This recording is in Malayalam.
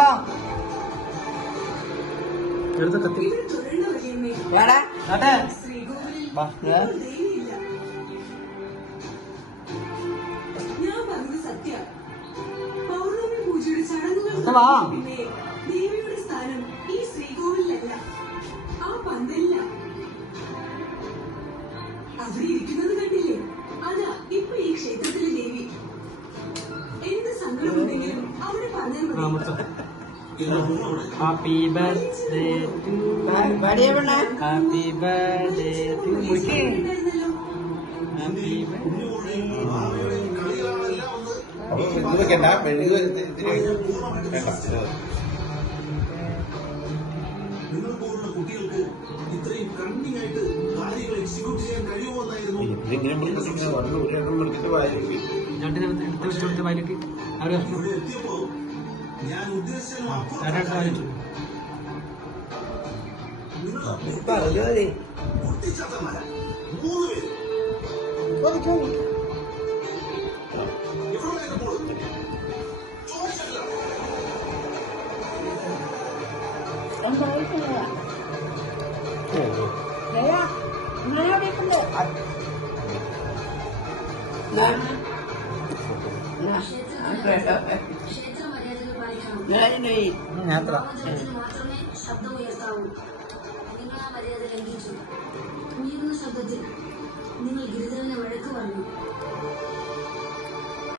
വാ എടുത്ത് കത്തി വാ ദേവിയുടെ സ്ഥാനം ഈ ശ്രീകോവിലല്ല, ആ പന്തലില്ല. അവിടെ ഇരിക്കുന്നത് കണ്ടില്ലേ, അതാ ഇപ്പൊ ഈ ക്ഷേത്രത്തിലെ ദേവി. എന്ത് സങ്കടമുണ്ടെങ്കിലും അവിടെ പറഞ്ഞാൽ മതി. Happy birthday to happy birthday to happy കുട്ടികൾക്ക് ഇത്രയും കണ്ണിങ് ആയിട്ട് കാര്യങ്ങൾ എക്സിക്യൂട്ട് ചെയ്യാൻ കഴിയുമെന്നായിരുന്നു. ഇവിടെ എത്തിയപ്പോ ഞാൻ ഉദ്ദേശിച്ചതിനും പൊട്ടിച്ചത്തന്മാരാ 3 പേര്. എവിടെയൊക്കെ പോകും ചോദിച്ചില്ല. മാത്രമേ ശബ്ദം ഉയർത്താവൂ. നിങ്ങൾ ആ മര്യാദ ലംഘിച്ചു. ഉയർന്ന ശബ്ദത്തിൽ നിങ്ങൾ ഗിരിധരനെ വഴക്ക് പറഞ്ഞു.